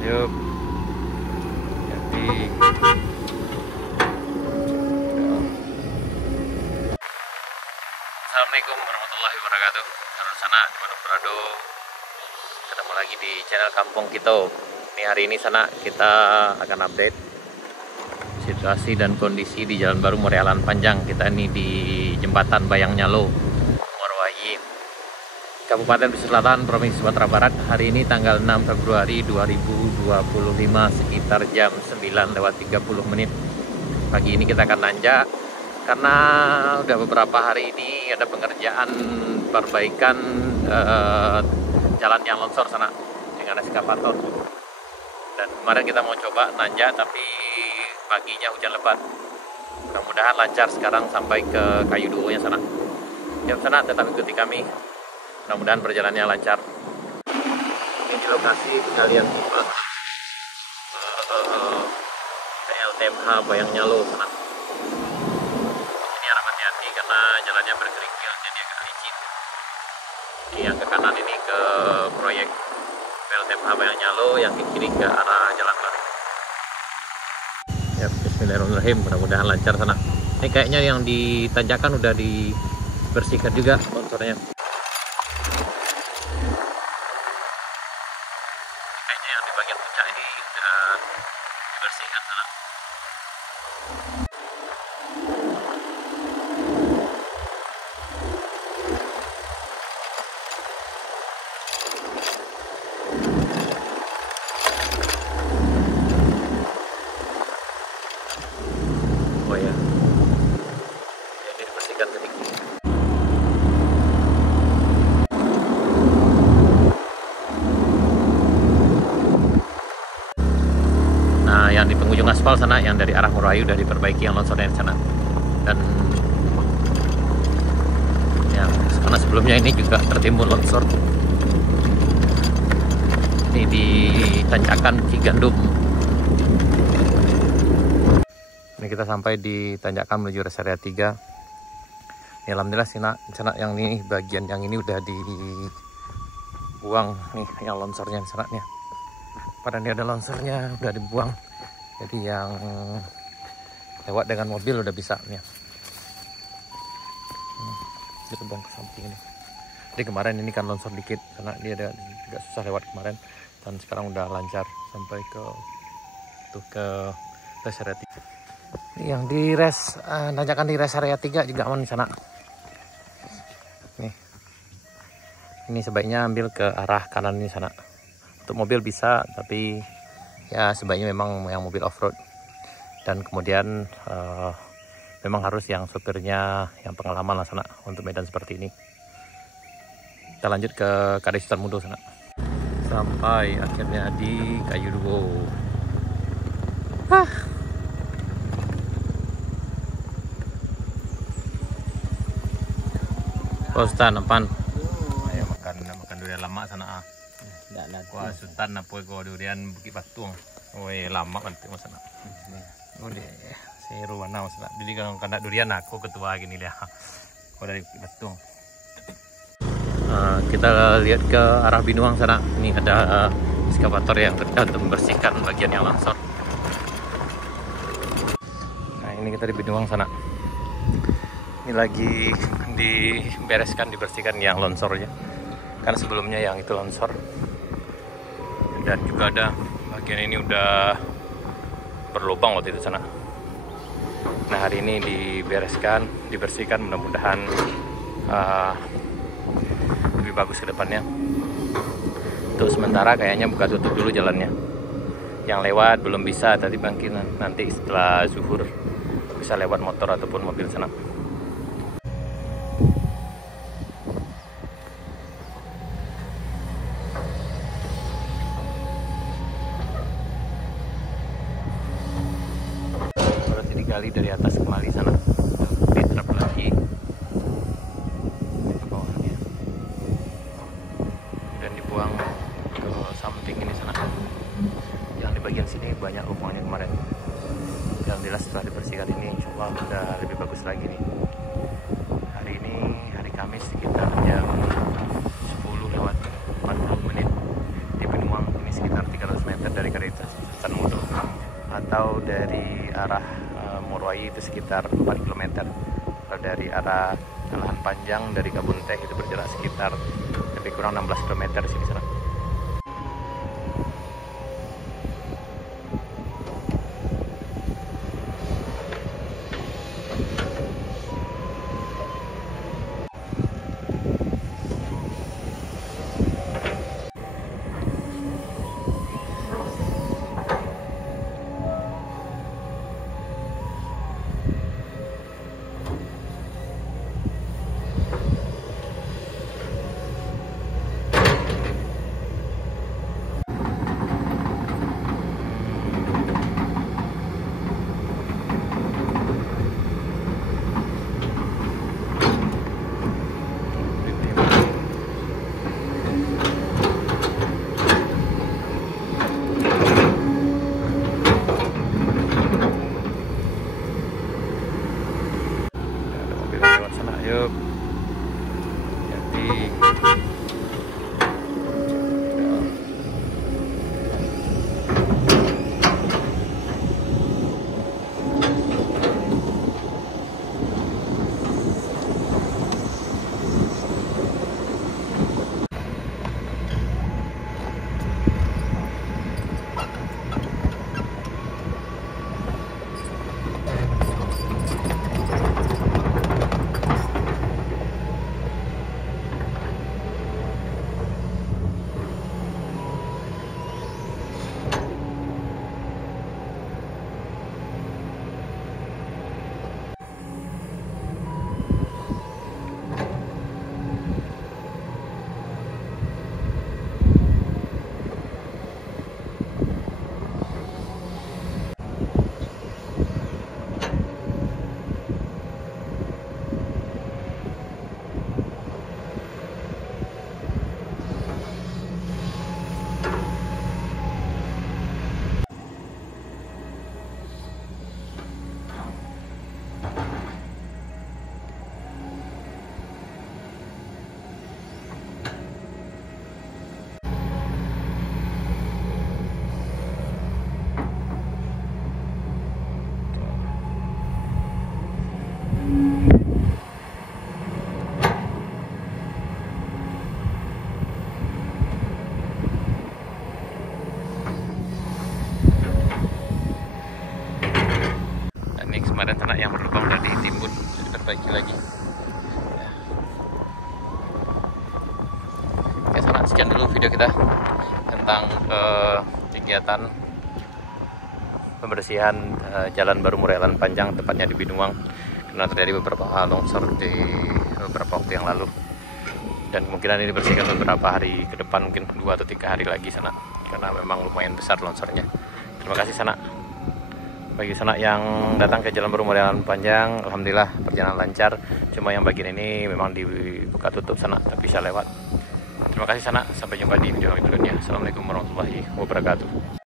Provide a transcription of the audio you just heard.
Yuk. Jadi Assalamualaikum warahmatullahi wabarakatuh. Halo sana dimanapun berada, ketemu lagi di channel Kampung Kito. Ini hari ini sana kita akan update situasi dan kondisi di Jalan Baru Morealan Panjang. Kita ini di Jembatan Bayang Nyalo, Morowali, Kabupaten Pesisir Selatan, Provinsi Sumatera Barat. Hari ini tanggal 6 Februari 2025 sekitar jam 9:30 pagi ini kita akan nanjak karena udah beberapa hari ini ada pengerjaan perbaikan jalan yang longsor sana dengan eskavator. Dan kemarin kita mau coba nanjak tapi paginya hujan lebat. Mudah-mudahan lancar sekarang sampai ke kayu duonya sana. Jam sana tetap ikuti kami. Mudah-mudahan perjalanannya lancar. Ini lokasi penggalian pipa PLTMH Bayang Nyalo sana. Ini harap hati-hati karena jalannya berkerikil jadi agak licin. Ini yang ke kanan ini ke proyek PLTMH Bayang Nyalo, yang ke kiri ke arah Jalan Baru. Ya, bismillahirrahmanirrahim, mudah-mudahan lancar sana. Ini kayaknya yang ditanjakan udah dibersihkan juga longsornya. Kayaknya yang di bagian puncak ini udah dibersihkan sana. Oh ya, ini dibersihkan sedikit. Nah, yang di penghujung aspal sana, yang dari arah Morowali udah diperbaiki yang longsornya di sana. Dan ya, karena sebelumnya ini juga tertimbun longsor. Ini di tanjakan Cigandum. Ini kita sampai di tanjakan menuju rest area 3. Ya, alhamdulillah sana yang ini bagian yang ini udah dibuang nih, yang longsornya di sana nih. Pada ini ada longsornya udah dibuang. Jadi yang lewat dengan mobil udah bisa nih. Kita buang ke samping ini. Jadi kemarin ini kan longsor dikit karena dia agak susah lewat kemarin, dan sekarang udah lancar sampai ke rest area 3. Yang di tanjakan di rest area 3 juga aman di sana. Nih. Ini sebaiknya ambil ke arah kanan ini sana. Untuk mobil bisa, tapi ya sebaiknya memang yang mobil off-road. Dan kemudian memang harus yang sopirnya yang pengalaman lah sana untuk medan seperti ini. Kita lanjut ke Kades Mudo sana. Sampai akhirnya di Kayu Duo. Postan apaan? Ayo makan durian lama sana. Wah, Sultan apa kau durian Bukit Batuang. Woi, lama kan mas sana. Oh deh, seru mana mas sana. Jadi kalau kena durian aku ketua gini lah. Kau dari Bukit Batuang. Kita lihat ke arah Binuang sana. Ini ada eskavator yang kerja untuk membersihkan bagian yang longsor. Nah, ini kita di Binuang sana. Ini lagi dibersihkan yang longsornya, karena sebelumnya yang itu longsor. Dan juga ada bagian ini udah berlubang waktu itu sana. Nah, hari ini dibersihkan, mudah-mudahan lebih bagus ke depannya. Untuk sementara kayaknya buka tutup dulu jalannya. Yang lewat belum bisa, tadi bangkitan nanti setelah zuhur bisa lewat motor ataupun mobil sana. Gali dari atas kembali sana, ditrap lagi ke bawahnya dan dibuang ke samping ini sana. Yang di bagian sini banyak lubangnya kemarin. Alhamdulillah setelah dibersihkan ini insya Allah udah lebih bagus lagi nih. Hari ini hari Kamis sekitar jam 10:40 di Binuang, ini sekitar 300 meter dari memantau dari arah Morowali itu sekitar 4 km. Kalau dari arah Lahan Panjang dari Kebun Teh itu berjarak sekitar lebih kurang 16 km sini sana. Yuk, hati. Kemarin ternak yang berlubang udah ditimbun, sudah diperbaiki lagi. Oke, sangat sekian dulu video kita tentang kegiatan pembersihan Jalan Baru Morowali Lahan Panjang, tepatnya di Binuang, karena terjadi beberapa longsor di beberapa waktu yang lalu, dan kemungkinan ini dibersihkan beberapa hari ke depan, mungkin 2 atau 3 hari lagi sana, karena memang lumayan besar longsornya. Terima kasih sana. Bagi sanak yang datang ke Jalan Baru Morowali Lahan Panjang, alhamdulillah perjalanan lancar. Cuma yang bagian ini memang dibuka tutup sana, tapi bisa lewat. Terima kasih sana, sampai jumpa di video berikutnya. Assalamualaikum warahmatullahi wabarakatuh.